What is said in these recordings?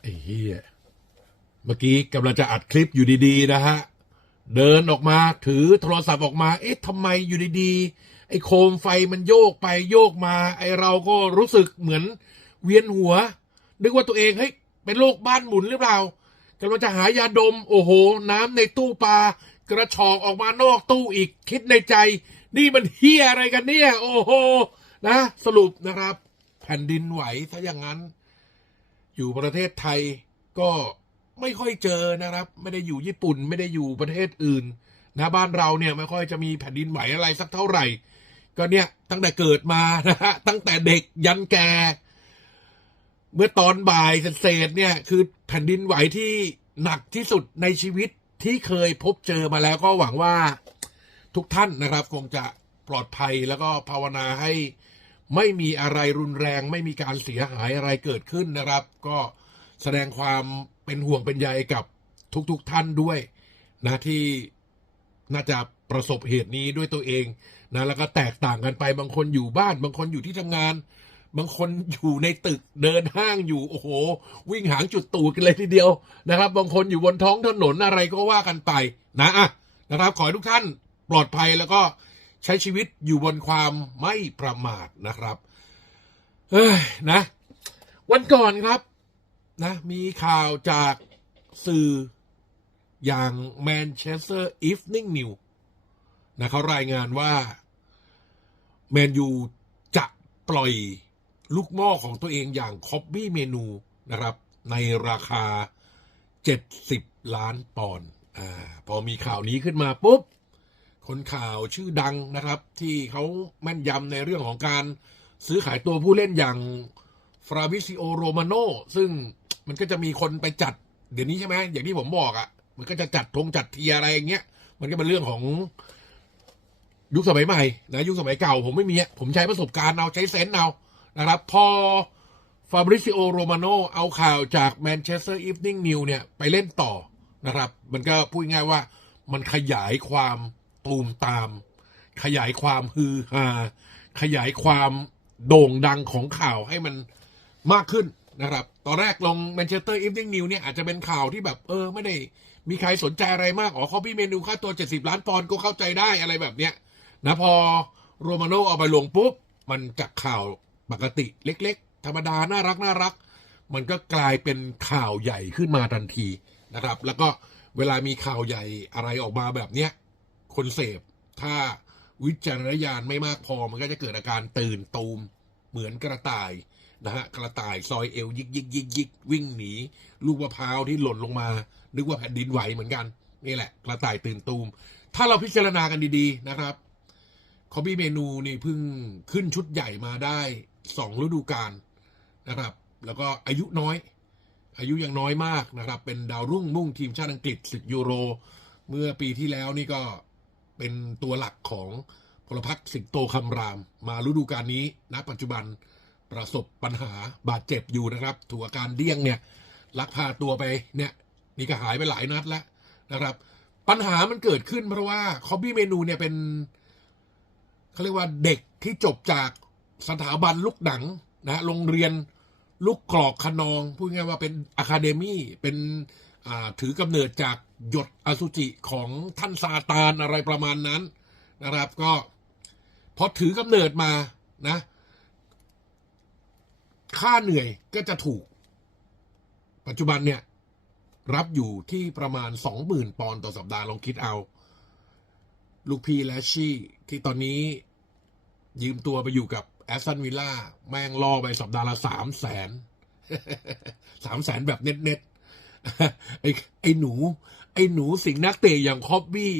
ไอ้เฮียเมื่อกี้กำลังจะอัดคลิปอยู่ดีๆ นะฮะ เดินออกมาถือโทรศัพท์ออกมา เอ๊ะทำไมอยู่ดีๆ ไอ้โคมไฟมันโยกไปโยกมา ไอ้เราก็รู้สึกเหมือนเวียนหัว นึกว่าตัวเองเฮ้ยเป็นโรคบ้านหมุนหรือเปล่ากำลังจะหายาดม โอ้โห น้ำในตู้ปลากระชอกออกมานอกตู้อีกคิดในใจ นี่มันเฮียอะไรกันเนี่ย โอ้โห นะ สรุปนะครับ แผ่นดินไหวถ้าอย่างนั้น อยู่ประเทศไทยก็ไม่ค่อยเจอนะครับ ไม่ได้อยู่ญี่ปุ่นไม่ได้อยู่ประเทศอื่น นะบ้านเราเนี่ยไม่ค่อยจะมีแผ่นดินไหวอะไรสักเท่าไหร่ ก็เนี่ยตั้งแต่เกิดมานะฮะตั้งแต่เด็กยันแก่เมื่อตอนบ่ายเศษเนี่ยคือแผ่นดินไหวที่หนักที่สุดในชีวิตที่เคยพบเจอมาแล้วก็หวังว่าทุกท่านนะครับ คงจะปลอดภัยแล้วก็ภาวนาให้ ไม่มีอะไรรุนแรง ไม่มีการเสียหายอะไรเกิดขึ้นนะครับ ก็แสดงความเป็นห่วงเป็นใยกับทุกๆทท่านด้วยนะที่น่าจะประสบเหตุนี้ด้วยตัวเองนะแล้วก็แตกต่างกันไปบางคนอยู่บ้าน บางคนอยู่ที่ทำงาน บางคนอยู่ในตึกเดินห้างอยู่โอ้โห วิ่งหางจุดตูดกันเลยทีเดียวนะครับ บางคนอยู่บนท้องถนนอะไรก็ว่ากันไปนะอะนะครับ ขอให้ทุกท่านปลอดภัยแล้วก็ ใช้ชีวิตอยู่บนความไม่ประมาทนะครับเฮ้ยนะ วันก่อนครับนะ มีข่าวจากสื่ออย่าง Manchester Evening News นะเขารายงานว่า แมนยูจะปล่อยลูกหม้อของตัวเองอย่างคอบบี้เมนูนะครับ ในราคา 70 ล้านปอนด์อ่าพอมีข่าวนี้ขึ้นมาปุ๊บ คนข่าวชื่อดังนะครับ ที่เขาแม่นยำในเรื่องของการซื้อขายตัวผู้เล่นอย่างฟราวิซิโอโรมาโนซึ่งมันก็จะมีคนไปจัด เดี๋ยวนี้ใช่ไหมอย่างที่ผมบอกอะ่ะ มันก็จะจัดทงจัดเทียอะไรอย่างเงี้ย มันก็เป็นเรื่องของยุคสมัยใหม่นะยุคสมัยเก่าผมไม่มีผมใช้ประสบการณ์เอาใช้เซนส์เอานะครับ พอฟาบริซิโอโรมาโนเอาข่าวจากแมนเชสเตอร์อีฟนิ่งนิวเนี่ย ไปเล่นต่อนะครับ มันก็พูดง่ายว่ามันขยายความ ตูมตาม ขยายความฮือฮาขยายความโด่งดังของข่าวให้มันมากขึ้นนะครับ ตอนแรกลงแมนเชสเตอร์อีฟนิ่งนิวเนี่ยอาจจะเป็นข่าวที่แบบเออไม่ได้มีใครสนใจอะไรมาก อ๋อเขาพี่เมนูค่าตัว 70 ล้านปอนด์ก็เข้าใจได้อะไรแบบเนี้ยนะพอโรมาโนเอาไปลงปุ๊บ มันจากข่าวปกติเล็ก ๆ ธรรมดา น่ารักน่ารัก มันก็กลายเป็นข่าวใหญ่ขึ้นมาทันทีนะครับ แล้วก็เวลามีข่าวใหญ่อะไรออกมาแบบเนี้ย คนเสพ ถ้าวิจารณญาณไม่มากพอมันก็จะเกิดอาการตื่นตูม เหมือนกระต่ายนะฮะกระต่ายซอยเอวยิกยิกยิกยิกวิ่งหนี ลูกมะพร้าวที่หล่นลงมา นึกว่าแผ่นดินไหวเหมือนกัน นี่แหละ กระต่ายตื่นตูม ถ้าเราพิจารณากันดีๆนะครับคอบี้เมนูนี่เพิ่งขึ้นชุดใหญ่มาได้สองฤดูกาลนะครับ แล้วก็อายุน้อย อายุยังน้อยมากนะครับ เป็นดาวรุ่งมุ่งทีมชาติอังกฤษศึกยูโร เมื่อปีที่แล้วนี่ก็ เป็นตัวหลักของพลพัฒน์สิงโตคำราม มาฤดูกาลนี้ณปัจจุบันประสบปัญหาบาดเจ็บอยู่นะครับ ถูกอาการเดี้ยงเนี่ยลักพาตัวไปเนี่ยนี่ก็หายไปหลายนัดแล้วนะครับ ปัญหามันเกิดขึ้นเพราะว่าคอบบี้เมนูเนี่ยเป็นเขาเรียกว่าเด็กที่จบจากสถาบันลูกหนังนะโรงเรียนลูกกรอกขนอง พูดง่ายว่าเป็นอะคาเดมี่เป็นอ่าถือกำเนิดจาก หยดอสุจิของท่านซาตานอะไรประมาณนั้นนะครับ ก็พอถือกำเนิดมานะ ค่าเหนื่อยก็จะถูก ปัจจุบันเนี่ย รับอยู่ที่ประมาณสองหมื่นปอนด์ต่อสัปดาห์ลองคิดเอา ลูกพี่และชี่ที่ตอนนี้ยืมตัวไปอยู่กับแอสตันวิลล่าแม่งล่อไปสัปดาห์ละสามแสนสามแสนแบบเน็ตเน็ตๆไอ้ไอ้หนู อ้หนูสิงหนักเตะอย่างคอบบี้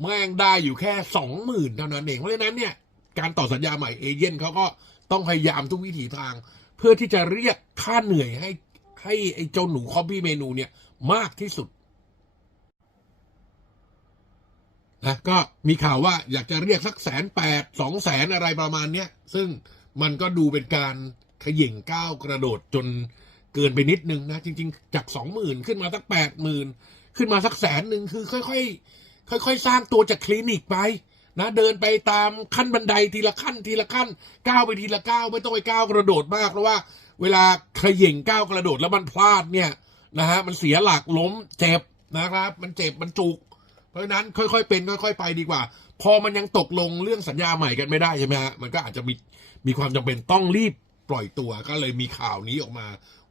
แม่งได้อยู่แค่สองหมื่นเท่านั้นเอง เพราะฉะนั้นเนี่ย การต่อสัญญาใหม่เอเย่นเขาก็ต้องพยายามทุกวิถีทาง เพื่อที่จะเรียกค่าเหนื่อยให้ให้ไอ้เจ้าหนูคอบบี้เมนูเนี่ยมากที่สุดนะก็มีข่าวว่าอยากจะเรียกสักแสนแปดสองแสนอะไรประมาณเนี้ยซึ่งมันก็ดูเป็นการขย่งก้าวกระโดดจนเกินไปนิดนึงนะ จริง ๆ จากสองหมื่นขึ้นมาสักแปดหมื่น ขึ้นมาสักแสนหนึ่งคือค่อย ๆ ค่อย ๆ สร้างตัวจากคลินิกไปนะเดินไปตามขั้นบันไดทีละขั้นทีละขั้นก้าวไปทีละก้าวไม่ต้องไปก้าวกระโดดมากเพราะว่า เวลาเขย่งก้าวกระโดดแล้วมันพลาดเนี่ยนะฮะมันเสียหลักล้มเจ็บนะครับ มันเจ็บมันจุก เพราะฉะนั้นค่อยๆเป็นค่อย ๆ ไปดีกว่า พอมันยังตกลงเรื่องสัญญาใหม่กันไม่ได้ใช่ไหมฮะมันก็อาจจะมีมีความจำเป็นต้องรีบปล่อยตัวก็เลยมีข่าวนี้ออกมา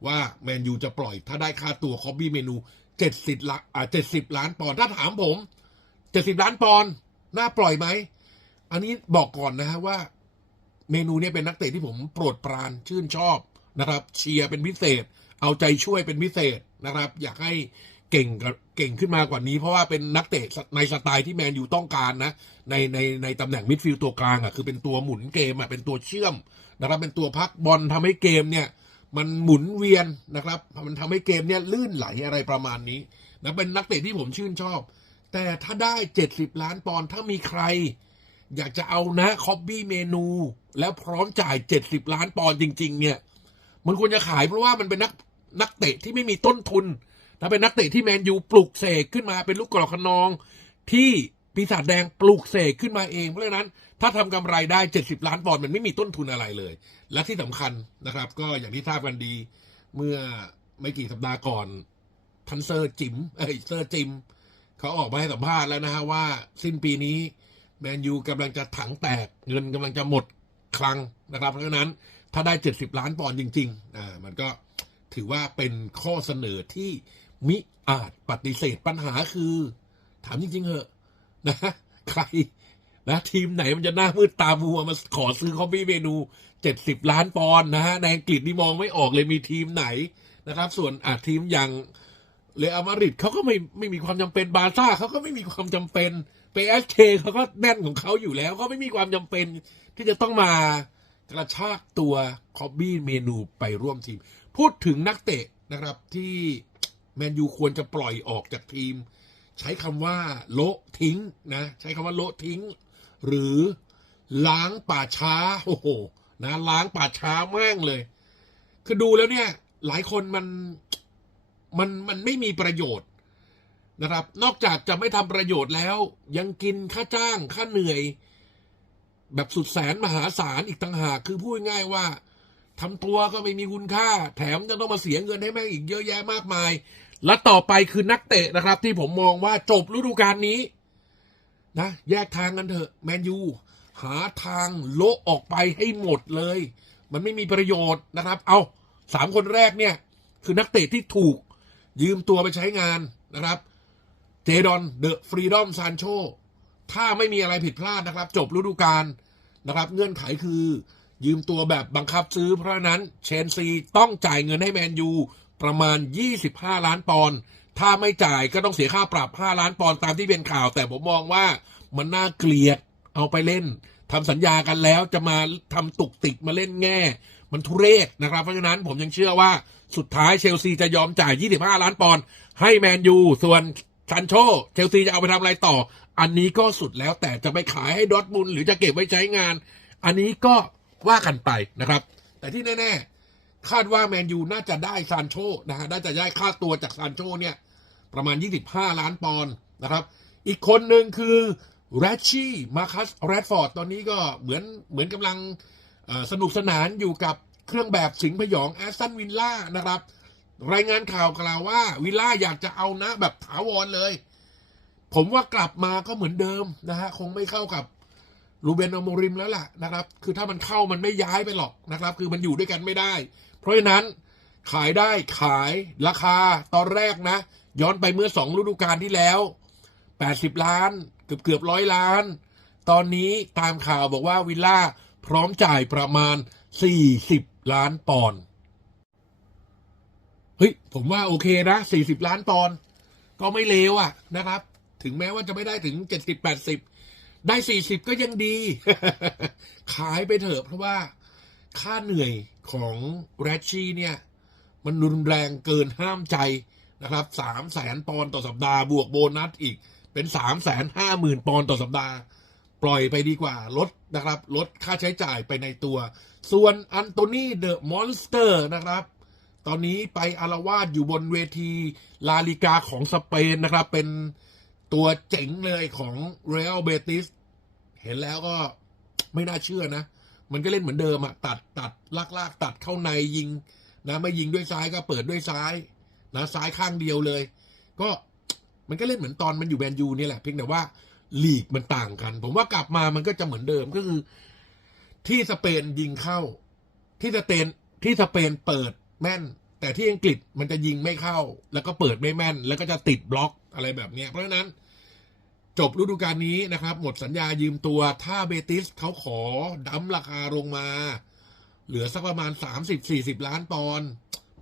ว่าแมนยูจะปล่อยถ้าได้ค่าตัวคอบบี้เมนู เจ็ดสิบล้านอ่าเจ็ดสิบล้านปอนด์ถ้าถามผมเจ็ดสิบล้านปอนด์น่าปล่อยไหม อันนี้บอกก่อนนะฮะว่า เมนูเนี้เป็นนักเตะที่ผมโปรดปรานชื่นชอบนะครับ เชียร์เป็นพิเศษ เอาใจช่วยเป็นพิเศษนะครับ อยากให้เก่งกเก่งขึ้นมากว่านี้ เพราะว่าเป็นนักเตะในสไตล์ที่แมนยูต้องการนะ ในในในตำแหน่งมิดฟิลด์ตัวกลางอะคือเป็นตัวหมุนเกมอะเป็นตัวเชื่อมนะครับเป็นตัวพักบอลทำให้เกมเนี่ย มันหมุนเวียนนะครับ มันทำให้เกมเนี่ยลื่นไหลอะไรประมาณนี้นะเป็นนักเตะที่ผมชื่นชอบ แต่ถ้าได้เจ็ดสิบล้านปอนด์ถ้ามีใคร อยากจะเอานะคอบบี้เมนู แล้วพร้อมจ่ายเจ็ดสิบล้านปอนด์จริง ๆ เนี่ย มันควรจะขายเพราะว่ามันเป็นนักนักเตะที่ไม่มีต้นทุนนะเป็นนักเตะที่แมนยูปลุกเสกขึ้นมาเป็นลูกกรอกขนอง ที่ปีศาจแดงปลุกเสกขึ้นมาเองเพราะฉะนั้น ถ้าทำกำไรได้ 70 ล้านปอนด์มันไม่มีต้นทุนอะไรเลย และที่สำคัญนะครับ ก็อย่างที่ทราบกันดี เมื่อไม่กี่สัปดาห์ก่อนทันเซอร์จิมเอ้ยเซอร์จิมเขาออกมาให้สัมภาษณ์แล้วนะฮะว่า สิ้นปีนี้แมนยูกำลังจะถังแตก เงินกำลังจะหมดคลังนะครับ เพราะฉะนั้นถ้าได้ 70 ล้านปอนด์จริงๆอ่ามันก็ถือว่าเป็นข้อเสนอที่มิอาจปฏิเสธปัญหาคือ ถามจริงๆเหอะนะใคร นะทีมไหนมันจะหน้ามืดตามัวมาขอซื้อคอมบี้เมนู70ล้านปอนด์นะฮะในอังกฤษนี่มองไม่ออกเลยมีทีมไหนนะครับ ส่วนอาทีมอย่างเรอัลมาดริดเขาก็ไม่ไม่มีความจำเป็นบาร์ซ่าเขาก็ไม่มีความจำเป็นเปเอสเคเขาก็แน่นของเขาอยู่แล้วเขาไม่มีความจำเป็นที่จะต้องมากระชากตัวคอบบี้เมนูไปร่วมทีม พูดถึงนักเตะนะครับที่แมนยูควรจะปล่อยออกจากทีม ใช้คำว่าโละทิ้งนะ ใช้คำว่าโละทิ้ง หรือล้างป่าช้าโอ้โหนะล้างป่าช้าแม่งเลย คือดูแล้วเนี่ย หลายคนมันมันมันไม่มีประโยชน์นะครับ นอกจากจะไม่ทำประโยชน์แล้ว ยังกินค่าจ้างค่าเหนื่อย แบบสุดแสนมหาศาลอีกต่างหากคือพูดง่ายว่าทำตัวก็ไม่มีคุณค่า แถมจะต้องมาเสียเงินให้แม่งอีกเยอะแยะมากมาย และต่อไปคือนักเตะนะครับ ที่ผมมองว่าจบฤดูกาลนี้ นะแยกทางกันเถอะแมนยูหาทางโละออกไปให้หมดเลย มันไม่มีประโยชน์นะครับ เอาสามคนแรกเนี่ย คือนักเตะที่ถูกยืมตัวไปใช้งานนะครับ เจดอนเดอะฟรีดอมซานโชถ้าไม่มีอะไรผิดพลาดนะครับ จบฤดูกาลนะครับ เงื่อนไขคือยืมตัวแบบบังคับซื้อเพราะฉะนั้นเชนซีต้องจ่ายเงินให้แมนยูประมาณ 25 ล้านปอนด์ ถ้าไม่จ่ายก็ต้องเสียค่าปรับ 5 ล้านปอนด์ตามที่เป็นข่าว แต่ผมมองว่ามันน่าเกลียดเอาไปเล่นทำสัญญากันแล้วจะมาทำตุกติกมาเล่นแง่ มันทุเรศนะครับ เพราะฉะนั้นผมยังเชื่อว่าสุดท้ายเชลซีจะยอมจ่าย 25 ล้านปอนด์ให้แมนยูส่วนซันโชเชลซีจะเอาไปทำอะไรต่อ อันนี้ก็สุดแล้วแต่จะไปขายให้ดอทมุนหรือจะเก็บไว้ใช้งาน อันนี้ก็ว่ากันไปนะครับ แต่ที่แน่ ๆ คาดว่าแมนยูน่าจะได้ซานโชนะฮะน่าจะได้ค่าตัวจากซานโชเนี่ย ประมาณ 25 ล้านปอนด์นะครับ อีกคนหนึ่งคือแรชชี่มาคัสแรดฟอร์ดตอนนี้ก็เหมือนเหมือนกำลังสนุกสนานอยู่กับเครื่องแบบสิงห์พยองแอสตันวินล่านะครับ รายงานข่าวกล่าวว่าวิลล่าอยากจะเอานะแบบถาวรเลย ผมว่ากลับมาก็เหมือนเดิมนะฮะคงไม่เข้ากับรูเบนอโมริมแล้วล่ะนะครับ คือถ้ามันเข้ามันไม่ย้ายไปหรอกนะครับ คือมันอยู่ด้วยกันไม่ได้ เพราะฉะนั้นขายได้ขายราคาตอนแรกนะ ย้อนไปเมื่อสองฤดูกาลที่แล้ว 80 ล้าน เกือบเกือบร้อยล้าน ตอนนี้ตามข่าวบอกว่าวิลล่าพร้อมจ่ายประมาณ 40 ล้านปอนด์เฮ้ย ผมว่าโอเคนะ 40 ล้านปอนด์ก็ไม่เลวอะนะครับ ถึงแม้ว่าจะไม่ได้ถึง 70 80 ได้ 40 ก็ยังดี ขายไปเถอะเพราะว่าค่าเหนื่อยของแรชชี่เนี่ย มันรุนแรงเกินห้ามใจ นะครับสามแสนปอนด์ต่อสัปดาห์บวกโบนัสอีกเป็นสามแสนห้าหมื่นปอนด์ต่อสัปดาห์ ปล่อยไปดีกว่าลดนะครับลดค่าใช้จ่ายไปในตัว ส่วนอันโตนีเดอะมอนสเตอร์นะครับ ตอนนี้ไปอารวาสอยู่บนเวทีลาลิกาของสเปนนะครับ เป็นตัวเจ๋งเลยของเรอัลเบติสเห็นแล้วก็ไม่น่าเชื่อนะ มันก็เล่นเหมือนเดิมอะตัดตัดลากลากตัดเข้าในยิงนะไม่ยิงด้วยซ้ายก็เปิดด้วยซ้าย นะซ้ายข้างเดียวเลย ก็มันก็เล่นเหมือนตอนมันอยู่แมนยูนี่แหละเพียงแต่ว่าลีกมันต่างกัน ผมว่ากลับมามันก็จะเหมือนเดิมก็คือ ที่สเปนยิงเข้า ที่สเปนที่สเปนเปิดแม่น แต่ที่อังกฤษมันจะยิงไม่เข้า แล้วก็เปิดไม่แม่น แล้วก็จะติดบล็อกอะไรแบบเนี้ยเพราะฉะนั้นจบฤดูกาลนี้นะครับ หมดสัญญายืมตัวถ้าเบติสเขาขอดั้มราคาลงมา เหลือสักประมาณ 30-40 ล้านปอนด์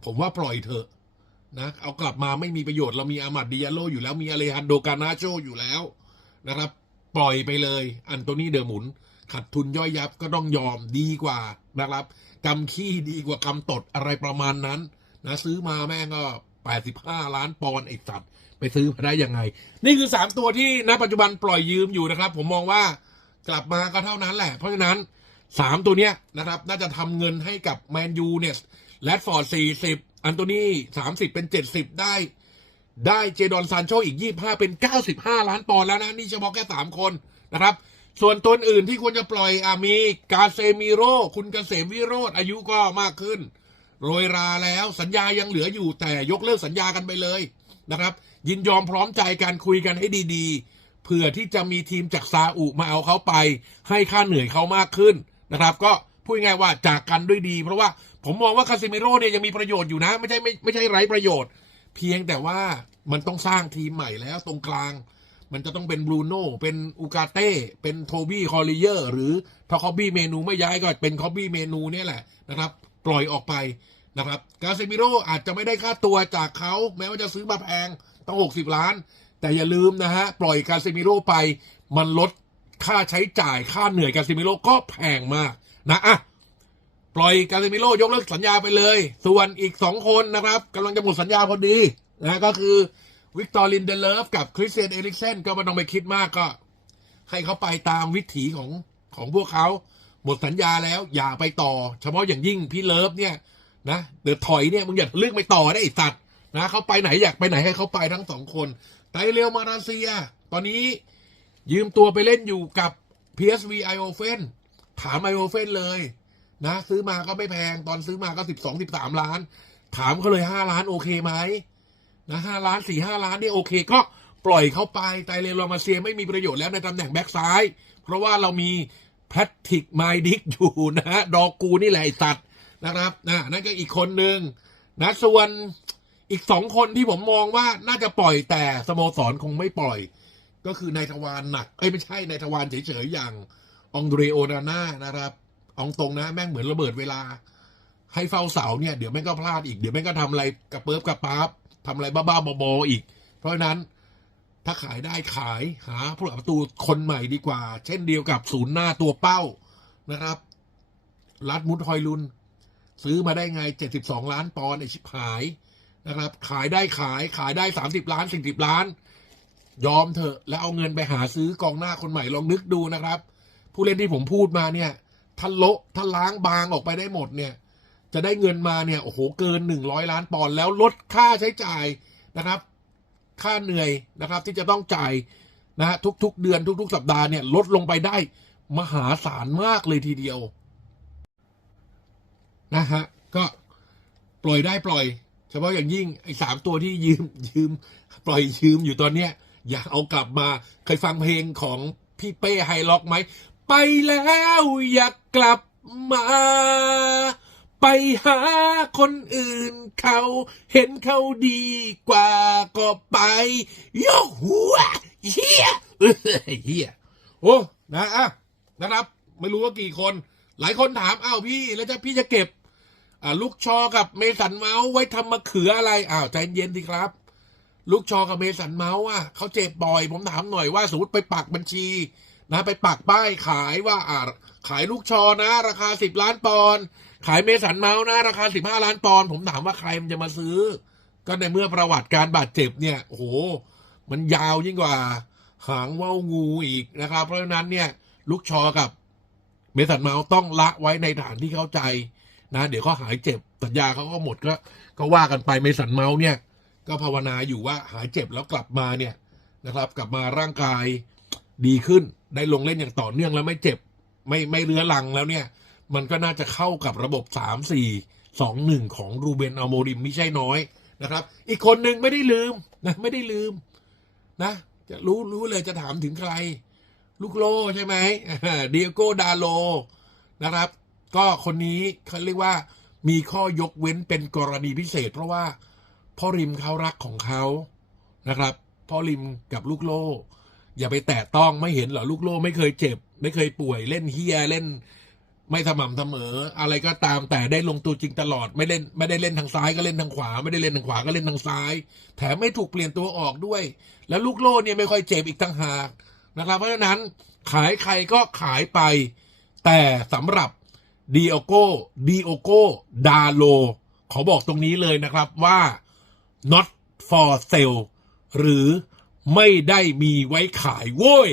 ผมว่าปล่อยเถอะ นะเอากลับมาไม่มีประโยชน์เรามีอามัดดิยาโลอยู่แล้วมีอเลฮันโดกานาโชอยู่แล้วนะครับ ปล่อยไปเลย อันโตนี่เดอหมุนขัดทุนย่อยยับก็ต้องยอมดีกว่านะครับกำขี้ดีกว่ากำตดอะไรประมาณนั้นนะซื้อมาแม่งก็ 85 ล้านปอนด์ไอ้สัตว์ ไปซื้อมาได้ยังไง นี่คือ 3 ตัวที่ณปัจจุบันปล่อยยืมอยู่นะครับ ผมมองว่ากลับมาก็เท่านั้นแหละ เพราะฉะนั้น 3 ตัวเนี้ยนะครับ น่าจะทำเงินให้กับแมนยูเนี่ยแรดฟอร์ด40 อันโตนี่30เป็น70ได้ ได้เจดอนซานโชอีก25เป็น95ล้านปอนด์แล้วนะ นี่เฉพาะแค่3คนนะครับ ส่วนตัวอื่นที่ควรจะปล่อยอามีกาเซมิโรคุณเกษมวิโรธอายุก็มากขึ้น โรยราแล้วสัญญายังเหลืออยู่แต่ยกเลิกสัญญากันไปเลยนะครับ ยินยอมพร้อมใจการคุยกันให้ดีๆเผื่อที่จะมีทีมจากซาอุมาเอาเขาไป ให้ค่าเหนื่อยเขามากขึ้นนะครับ ก็ พูดง่ายว่าจากกันด้วยดี เพราะว่าผมมองว่าคาซิเมโร่เนี่ยยังมีประโยชน์อยู่นะ ไม่ใช่ไม่ไม่ใช่ไร้ประโยชน์ เพียงแต่ว่ามันต้องสร้างทีมใหม่แล้วตรงกลาง มันจะต้องเป็นบรูโน่เป็นอูกาเต้เป็นโทบี้คอริเยอร์หรือถ้าคอบบี้เมนูไม่ย้ายก็เป็นคอบบี้เมนูเนี่ยแหละนะครับ ปล่อยออกไปนะครับกาเซมิโร่อาจจะไม่ได้ค่าตัวจากเขาแม้ว่าจะซื้อมาแพงต้อง 60 ล้าน แต่อย่าลืมนะฮะ ปล่อยกาเซมิโร่ไป มันลดค่าใช้จ่ายค่าเหนื่อยกาเซมิโร่ก็แพงมาก นะอะปล่อยกาเซมิโร่ยกเลิกสัญญาไปเลย ส่วนอีกสองคนนะครับกำลังจะหมดสัญญาพอดีนะก็คือวิกตอร์ลินเดเลฟกับคริสเตียนเอริกเซนก็ไม่ต้องไปคิดมากก็ ให้เขาไปตามวิถีของของพวกเขาหมดสัญญาแล้วอย่าไปต่อ เฉพาะอย่างยิ่งพี่เลิฟเนี่ยนะเดือดถอยเนี่ยมึงอย่าเลือกไปต่อได้ไอ้สัตว์นะเขาไปไหนอยากไปไหนให้เขาไปทั้งสองคนไตเรียวมาราเซีย ตอนนี้ยืมตัวไปเล่นอยู่กับ PSV i o f e n ถาม i o f e n เลย นะ ซื้อมาก็ไม่แพงตอนซื้อมาก็สิบสองสิบสามล้าน ถามเขาเลยห้าล้านโอเคไหมนะห้าล้านสี่ห้าล้านนี่โอเค ก็ปล่อยเขาไปไตเลรมาเซียไม่มีประโยชน์แล้วในตำแหน่งแบ็กซ้าย เพราะว่าเรามีแพทริกไมดิกอยู่นะฮะดอกูนี่แหละไอสัตว์นะครับนะนั่นก็อีกคนหนึ่งนะส่วนอีกสองคนที่ผมมองว่าน่าจะปล่อยแต่สโมสรคงไม่ปล่อย ก็คือนายทวารหนักเอ้ยไม่ใช่นายทวารเฉยๆอย่าง องเดรโอนาน่านะครับเอาตรงนะแม่งเหมือนระเบิดเวลา ให้เฝ้าเสาเนี่ยเดี๋ยวแม่งก็พลาดอีก เดี๋ยวแม่งก็ทำอะไรกระเปิบกระป๊าบทำอะไรบ้าๆบอๆอีก เพราะฉะนั้นถ้าขายได้ขายหาผู้หลักประตูคนใหม่ดีกว่า เช่นเดียวกับศูนย์หน้าตัวเป้านะครับรัดมุดฮอยลุน ซื้อมาได้ไง 72 ล้านปอนด์ไอชิบหายนะครับ ขายได้ขายขายได้ 30 ล้าน 40 ล้าน ยอมเถอะ แล้วเอาเงินไปหาซื้อกองหน้าคนใหม่ลองนึกดูนะครับ ผู้เล่นที่ผมพูดมาเนี่ยถ้าโละถ้าล้างบางออกไปได้หมดเนี่ย จะได้เงินมาเนี่ยโอ้โหเกินหนึ่งร้อยล้านปอนด์แล้วลดค่าใช้จ่ายนะครับ ค่าเหนื่อยนะครับ ที่จะต้องจ่ายนะฮะทุก ๆ เดือนทุก ๆ สัปดาห์เนี่ยลดลงไปได้มหาศาลมากเลยทีเดียวนะฮะก็ปล่อยได้ปล่อย เฉพาะอย่างยิ่งไอ้สามตัวที่ยืมยืม ปล่อยยืมอยู่ตอนเนี้ย อยากเอากลับมาเคยฟังเพลงของพี่เป้ไฮล็อกไหม ไปแล้วอยากกลับมา ไปหาคนอื่นเขาเห็นเขาดีกว่าก็ไปยกหัวเฮียเฮียโอ้นะอะนะครับ ไม่รู้ว่ากี่คน หลายคนถามอ้าวพี่แล้วจะพี่จะเก็บลูกชอกับเมสันเมาส์ไว้ทำมะเขืออะไรอ้าวใจเย็นสิครับ ลูกชอกับเมสันเมาส์อะเขาเจ็บบ่อย ผมถามหน่อยว่าสมมติไปปักบัญชี นะไปปักป้ายขายว่าอ่าขายลูกชอนะ ราคาสิบล้านปอนด์ขายเมสันเมาส์นะ ราคาสิบห้าล้านปอนด์ผมถามว่าใครมันจะมาซื้อ ก็ในเมื่อประวัติการบาดเจ็บเนี่ยโอ้โหมันยาวยิ่งกว่าหางว่าวงูอีกนะครับ เพราะฉะนั้นเนี่ยลูกชอกับเมสันเมาส์ต้องละไว้ในฐานที่เข้าใจนะ เดี๋ยวเขาหายเจ็บสัญญาเขาก็หมดก็ก็ว่ากันไปเมสันเมาส์เนี่ย ก็ภาวนาอยู่ว่าหายเจ็บแล้วกลับมาเนี่ยนะครับ กลับมาร่างกาย ดีขึ้นได้ลงเล่นอย่างต่อเนื่องแล้วไม่เจ็บ ไม่ไม่เรื้อรังแล้วเนี่ย มันก็น่าจะเข้ากับระบบ3 4 2 1ของรูเบนอัลโมริมไม่ใช่น้อยนะครับ อีกคนหนึ่งไม่ได้ลืมนะไม่ได้ลืมนะ จะรู้รู้เลยจะถามถึงใคร ลูกโลใช่ไหมเดียโกดาโลนะครับ ก็คนนี้เขาเรียกว่ามีข้อยกเว้นเป็นกรณีพิเศษ เพราะว่าพ่อริมเขารักของเขานะครับ พ่อริมกับลูกโล อย่าไปแตะต้องไม่เห็นเหรอลูกโลไม่เคยเจ็บ ไม่เคยป่วยเล่นเฮียเล่น ไม่สม่ำเสมอ อะไรก็ตามแต่ได้ลงตัวจริงตลอดไม่เล่นไม่ได้เล่นทางซ้ายก็เล่นทางขวา ไม่ได้เล่นทางขวาก็เล่นทางซ้าย แถมไม่ถูกเปลี่ยนตัวออกด้วย แล้วลูกโลเนี่ยไม่ค่อยเจ็บอีกต่างหากนะครับ เพราะฉะนั้นขายใครก็ขายไป แต่สำหรับดีโอโกดีโอโกดาโลขอบอกตรงนี้เลยนะครับว่า not for sale หรือ ไม่ได้มีไว้ขายโว้ย